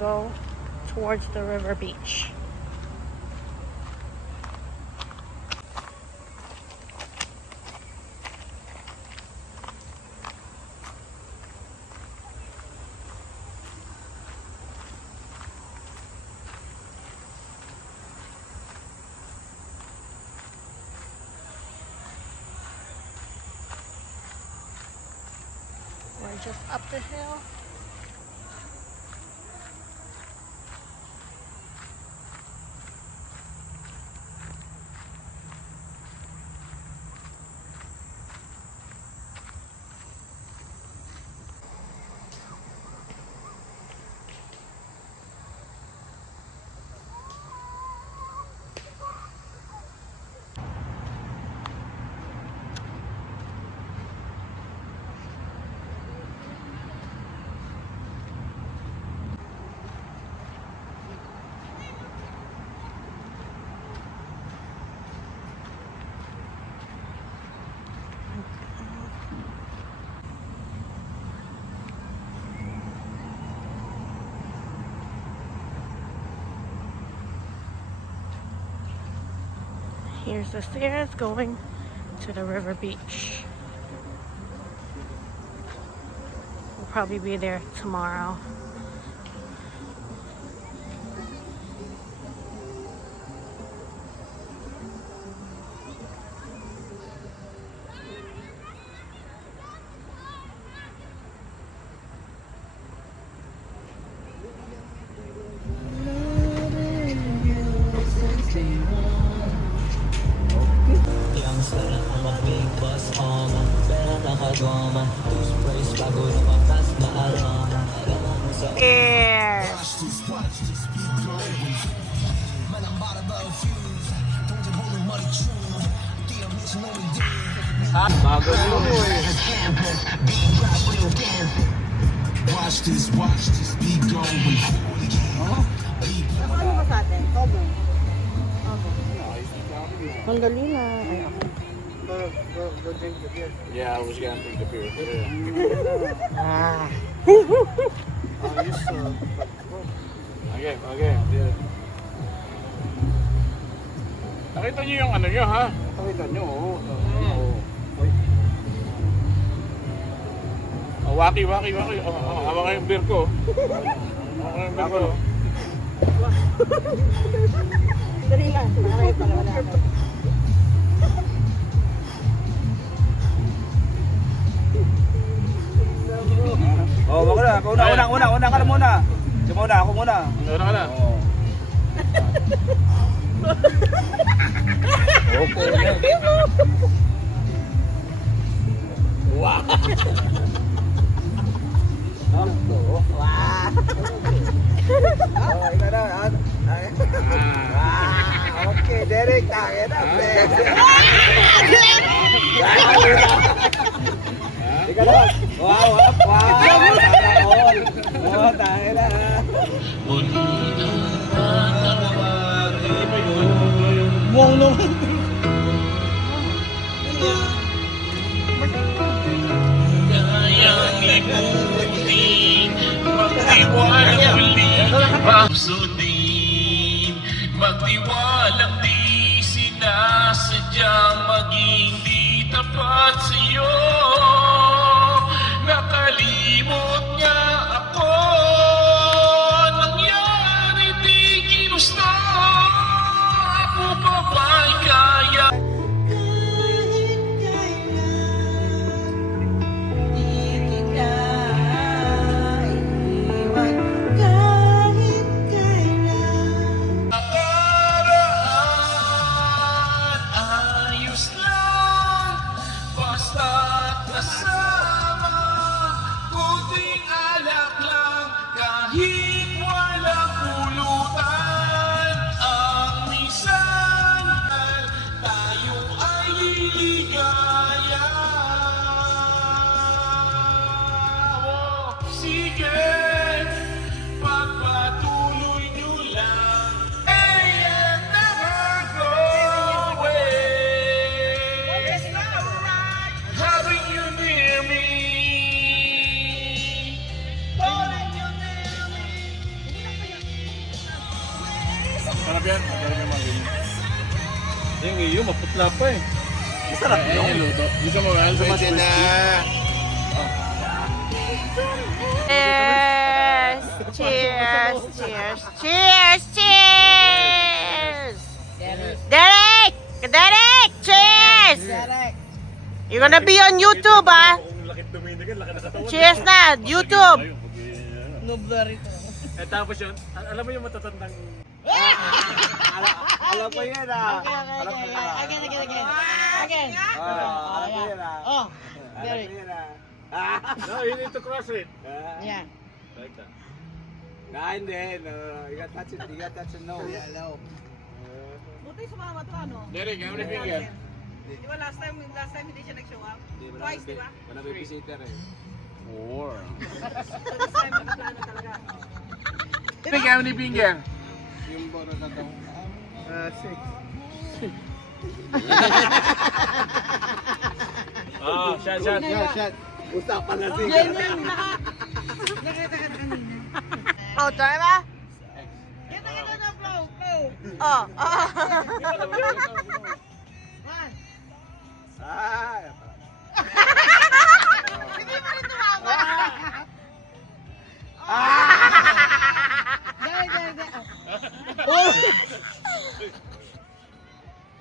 go towards the river beach. We're just up the hill. Here's the stairs going to the river beach. We'll probably be there tomorrow. Watch this beat going. Ano ba sa atin? Tobo. Mandalina. Ay, okay. Go drink the beer. Yeah, I was gonna drink the beer. Ah. Okay. Yeah. Nakita niyo yung ano niyo, ha? Nakita niyo, oo. Oh, waki. Hawa kayong beer ko. Hawa kayong beer ko. Dali lang. Nakakaya pala wala ako. Oh, wag na. Una ka na muna. Ako muna. Una ka na. Oo. Okay. Wow. Wow. Oh, ikaw na. Okay, Derek. Tayo na. Ikaw na. Wow. Sana all. Oh, tayo na. Buong naman. Magtiwalang di sinasadyang maging di tapat sa'yo. Nakalimot niya ako. Nangyari di ginusto. Ako pa ba'y kaya? Basta't kasama, kunting alam. talaga mag-inom. Yung iyo, maputla pa eh. Masarap Ayun yun. yung luto. Gusto mo ba? Sumasin na. Cheers! Cheers! Cheers! Cheers! Cheers! Derek! Derek! Cheers! You're gonna be on YouTube, ah? Kung lakit Dominican, laki na katawan. Cheers na! YouTube! Eh tapos yun, alam mo yung matatandang... Alam ko yan ah. Alam ko yan ah. Again. Alam ko yan ah. Oh, Alam ko yan ah. No, you need to cross it. yeah. Like that. Nah, hindi. No, you got touch it. You got touch it. No. Buti sumama to ano? Derek, how many finger? Di ba last time hindi siya nag-show up? Twice, di ba? Wala may visitor eh. 4. So this time nagplano talaga. Derek, how many finger? Yung boro na daw. 6. Oh, shot. Shot. Usapan na si. Nakita ka na kanina. Oh, try ba? Kita na flow. Oh, One. Ah. Hindi mo rin tumawa.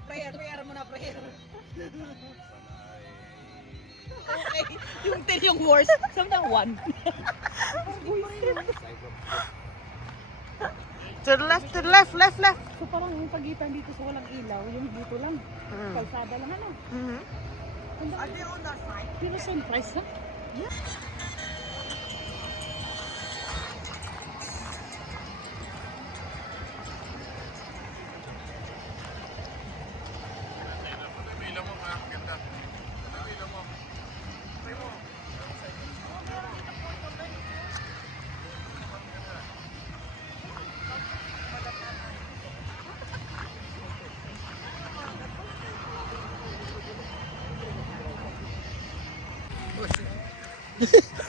Prayer mo na, prayer. Okay, yung 10 yung worst. Sometimes 1. To the left, to the left, left. So parang yung pagitan dito sa walang ilaw, yung dito lang. Kalsada lang ano. Mm-hmm. Are they on that side? Pero same price ha?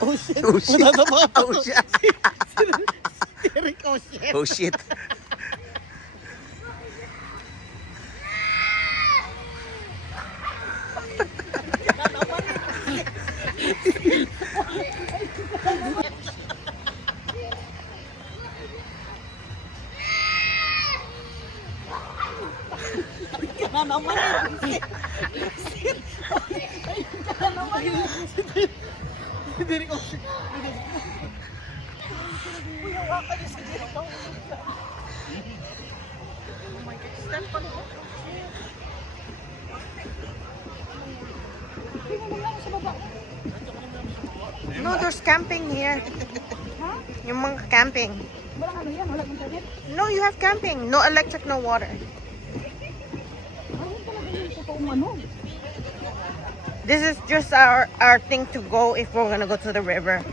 Oh shit. Oh shit. No, there's camping here. Yung mga camping. Walang ano yan, walang internet. No, you have camping. No electric, no water. Ayun talaga yung totoong ano. This is just our thing to go if we're gonna go to the river.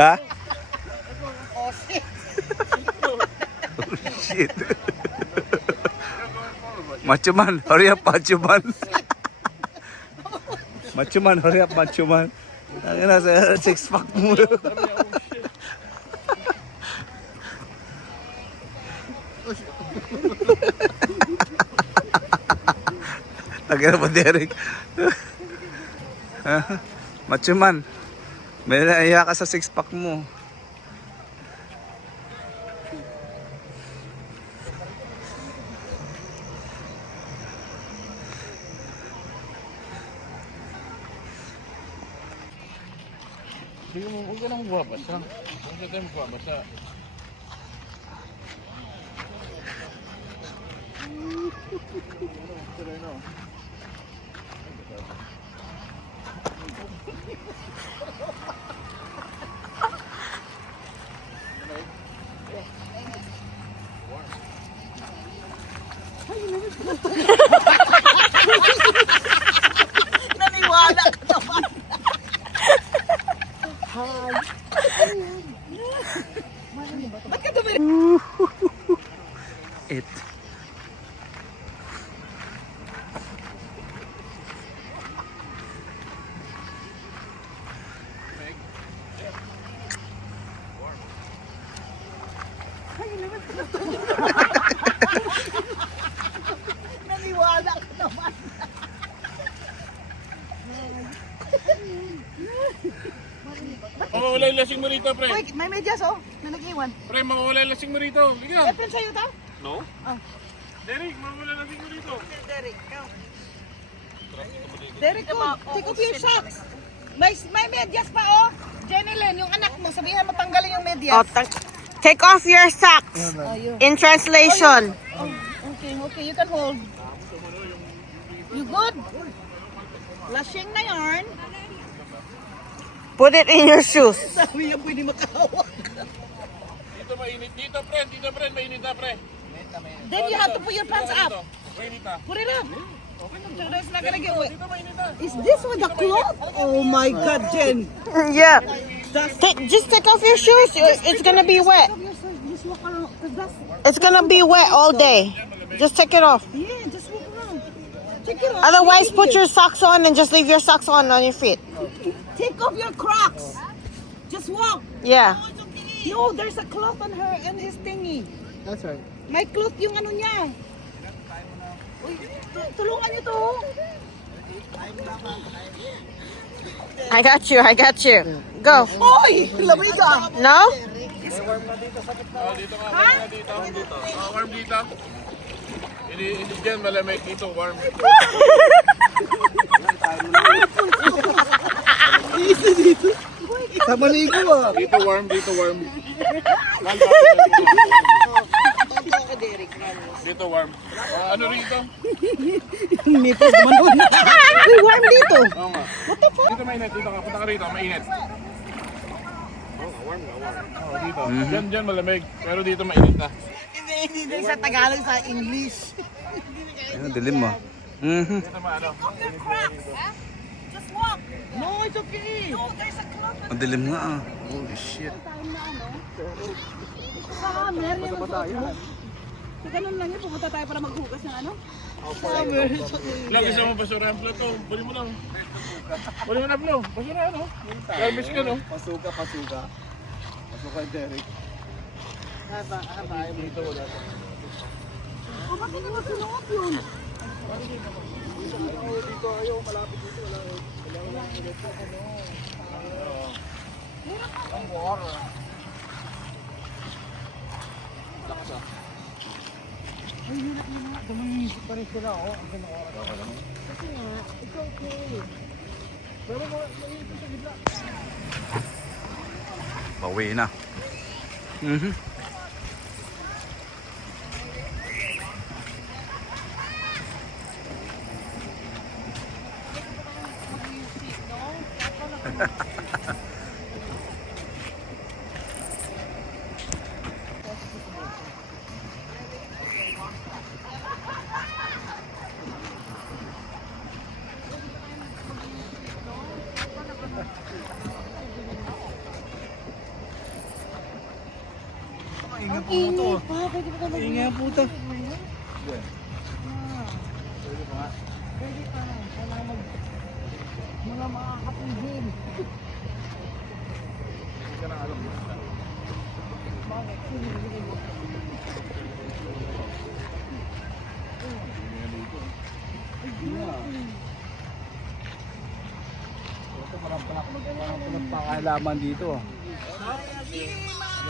Ha? Oh shit. Macho man, hurry up, macho man. Macho man, hurry up, macho man. Ang nasa six pack mo. Tagay na ba, Derek? Macho man, may naiya ka sa six pack mo. Huwag ka nang buwabasa. Huwag ka tayong buwabasa. Naniwala ka naman. Ba't ka dumiri? It. Naniwala ka naman. Mawawala yung lasing mo rito, pre. Uy, may medyas oh, na nag-iwan. Pre, mawawala yung lasing mo rito. Liga. April sa'yo ta? No? Derek, mawawala yung lasing mo rito. Derek, take off your socks. May medyas pa oh. Jenny Lynn, yung anak mo, sabihan mo tanggalin yung medyas. Take off your socks. In translation. Okay, you can hold. You good? Lashing na yarn. Put it in your shoes. Sabi yan, pwede makahawak. Dito mainit. Dito, pre, mainit na, pre. Then you have to put your pants up. Mainit na. Put it up. So that's not gonna get wet. Dito mainit na. Is this with the cloth? Oh my God, Jen. Yeah. Just take off your shoes. It's gonna be wet. Just walk around. 'Cause that's, It's gonna be wet all day. Just take it off. yeah, just walk around. Take it off. Otherwise, put your socks on and just leave your socks on your feet. Take off your Crocs. Just walk. Yeah. No, there's a cloth on her and his thingy. That's right. May cloth yung ano niya. Uy, tulungan niyo to. I got you. Go. Oy, lamig ka. No? Oh, dito nga, dito. Oh, warm dito. Hindi dyan, malamig dito, warm. Sa maligo ah. Dito warm. Dito warm. Ano rito? Nipos naman doon. Uy, warm dito. Oo nga. Dito mainit, dito ka. Punta ka rito, mainit. Warm. Oh, dito. Dyan malamig. Pero dito mainit na. Hindi sa Tagalog, sa English. Ayun, dilim mo. Mhm. Dito maano. Just walk. No, it's okay. No, there's a cloth. Ang dilim nga ah. Holy shit. Summer, yan ang suot mo. So, ganun lang yun. Pupunta tayo para maghugas ng ano? Lang, isa mo basura ang plato. Buli mo lang. Buli mo na, Flo. Basura, ano? Garbage ka, no? Pasuka. Pasuka yung Derek. Dito wala. O, bakit naman sinuot yun? Dito ayaw, malapit dito. Bawi na. Mhm. Ingay puto. Ingay ang puto. Mga makakapigil. Pakalaman dito.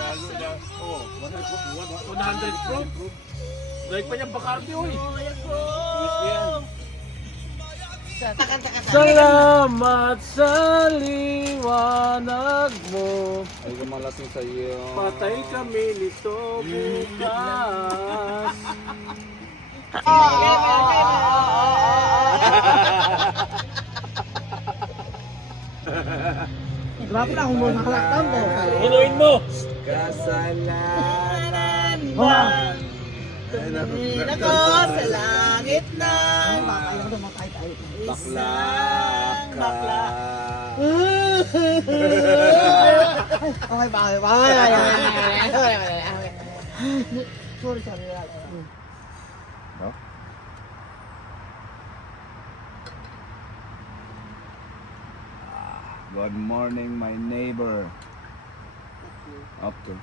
100 proof. Like pa niyang Bacardi, oy. Salamat sa liwanag mo. Ay, kumalating sa iyo. Patay kami nito bukas. Grabe na, kung mga nakalaktan ko. Punuin mo. Kasalanan ba? Ayun na. Tumingin ako sa langit na Bakla isang ka. bakla. Okay, bakit? Sorry. No? Good morning, my neighbor. Okay.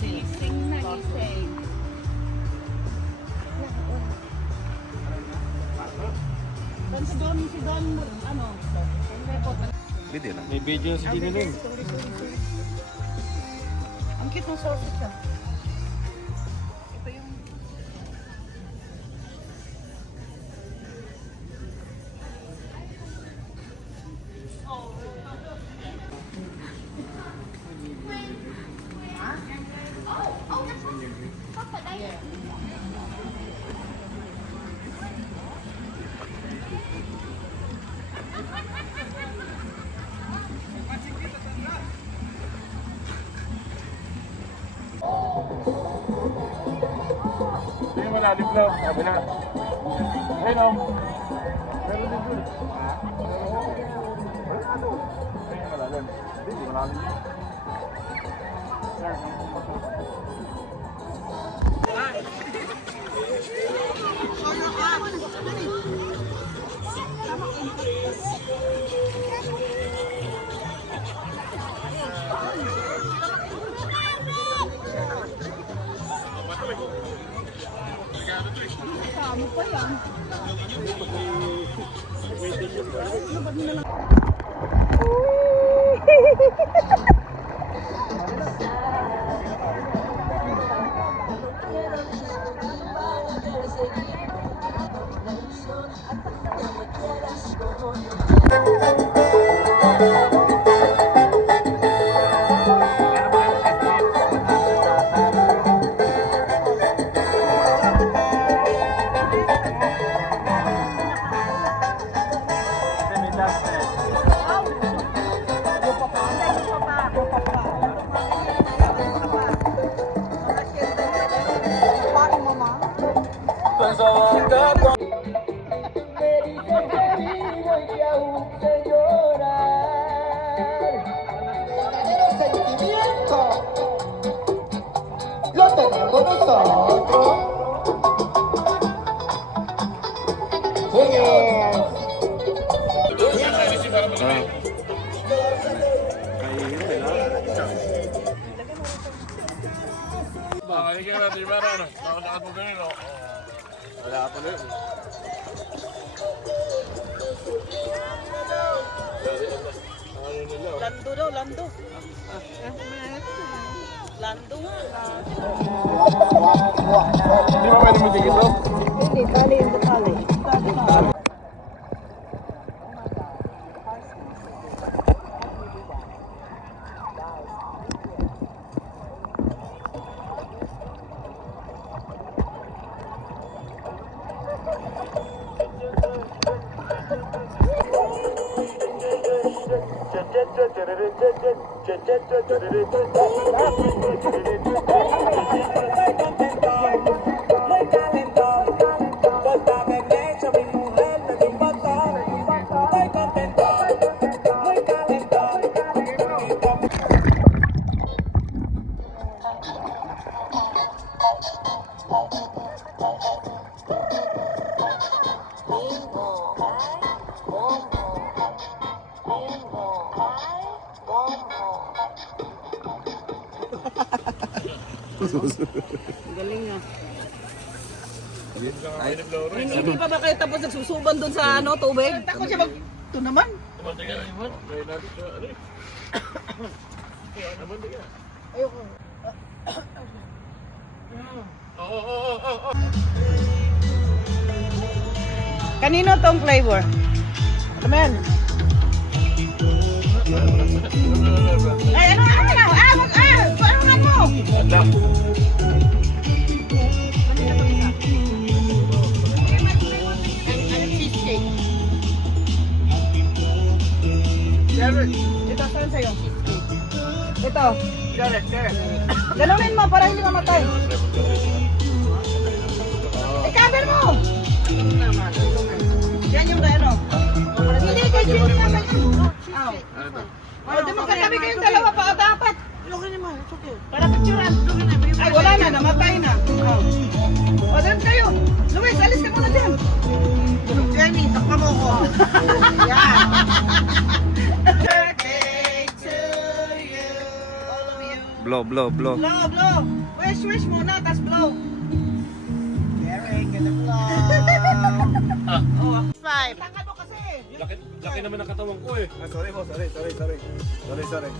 Gising na gising. Si Don, ano? Video na. May video si Ginilin. Ang cute ng sausage ah. Hindi malalim lang. Sabi na. Ayun o. Meron din dun. Ayun malalim. Hindi malalim. Hindi ka na, di ba na ano? Nakasakad mo ganun, o. Wala ka pala yun. Lando daw, lando. Lando nga. Hindi ba pwede mo tigit to? Hindi, tali in the tali. Galing nga. Hindi pa ba kayo tapos nagsusuban doon sa ano, tubig? Ako siya mag... Ito naman. Ayoko. Kanino tong flavor? Amen. Ay, ano? Parang mo! Cheesecake. Ito sa Saan sa'yo? Ito. Ganunin mo para hindi mamatay. I-cover mo! Yan yung ano. Hindi, kay Jenny nga ba yan? Aw. Oh, di magkatabi kayong dalawa pa o dapat. Para picturean. Ay, wala na, namatay na. O, doon kayo. Luis, alis ka muna dyan. Jenny, takpa mo ko. Yan. Birthday to you. All of you. Blow, blow, blow. Blow, blow. Wish muna, tas blow. Very good blow. Oh, 5. Taka mo kasi. Laki naman ang katawan ko eh. Sorry po, sorry.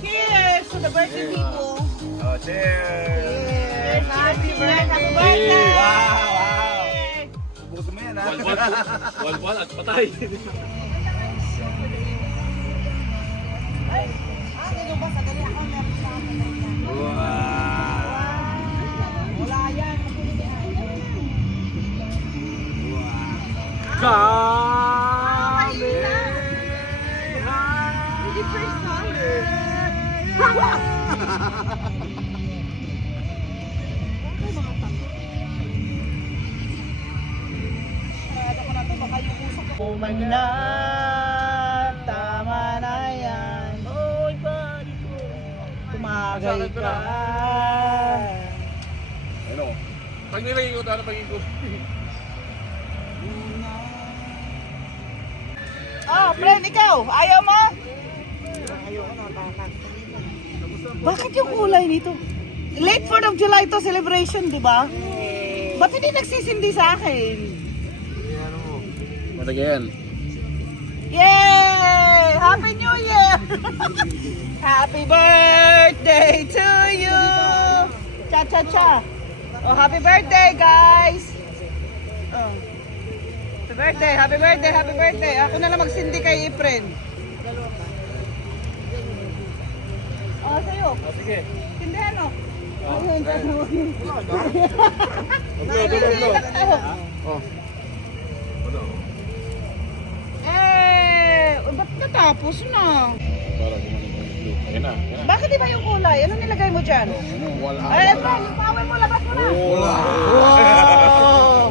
Cheers to the birthday people. Oh, cheers! Cheers. Happy birthday. Wow! Buso mo yan ha. Wal at patay. Wala yan. Oh my God, tama na yan. Oy, body ko. Tumagay ka. Ano? Pag nilagay ko, tara pag-ikot. Oh, friend, ikaw, ayaw mo? Bakit yung kulay nito? Late 4th of July to celebration, di ba? Ba't hindi nagsisindi sa akin? Matagayan. Yay! Happy New Year! Happy birthday to you! Cha-cha-cha! Oh, happy birthday, guys! Oh. Happy birthday! Ako na lang magsindi kay Efren. Oh, sa'yo. Oh, sige. Hindi ano? Ayun, Oh. ba't natapos na? Para gumano mo yung blue. Ayan na. Bakit iba yung kulay? Ano nilagay mo dyan? Wala. Ay, Efren, yung power mo, labas mo na!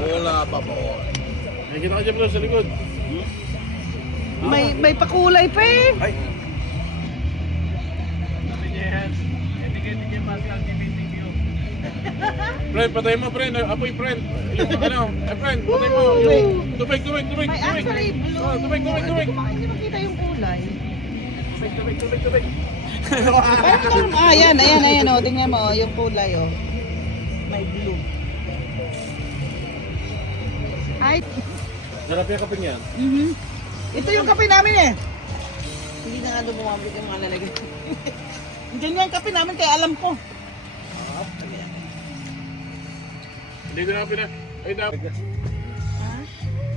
Wala pa po. Nakikita ka dyan bro sa likod. May pakulay pa eh. Ay! Friend, patay mo, friend. Apoy, friend. Yung ano, friend, patay mo. Yung tubig. May actually blue. Oh, tubig. Hindi makita yung kulay. Tubig. Ayan, oh. Tingnan mo, yung kulay, oh. May blue. Ay, Sarap yung kape niya. ito yung kape namin eh. Hindi na nga lumamig yung mga lalagay. Diyan yung kape namin kaya alam ko. Hindi ko na pina. Ay, dapat.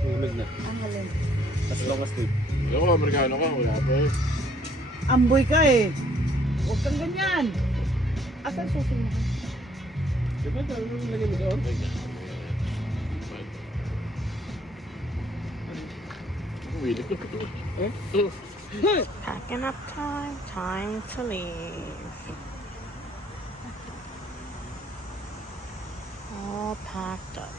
Tulog na. Ang halin. As long as two. Ako, Amerikano ka. Wala pa eh. Amboy ka eh. Huwag kang ganyan. Asan susi mo? Diba ito? Ano nilagay mo doon? Willy ko. Packing up time to leave. All packed up.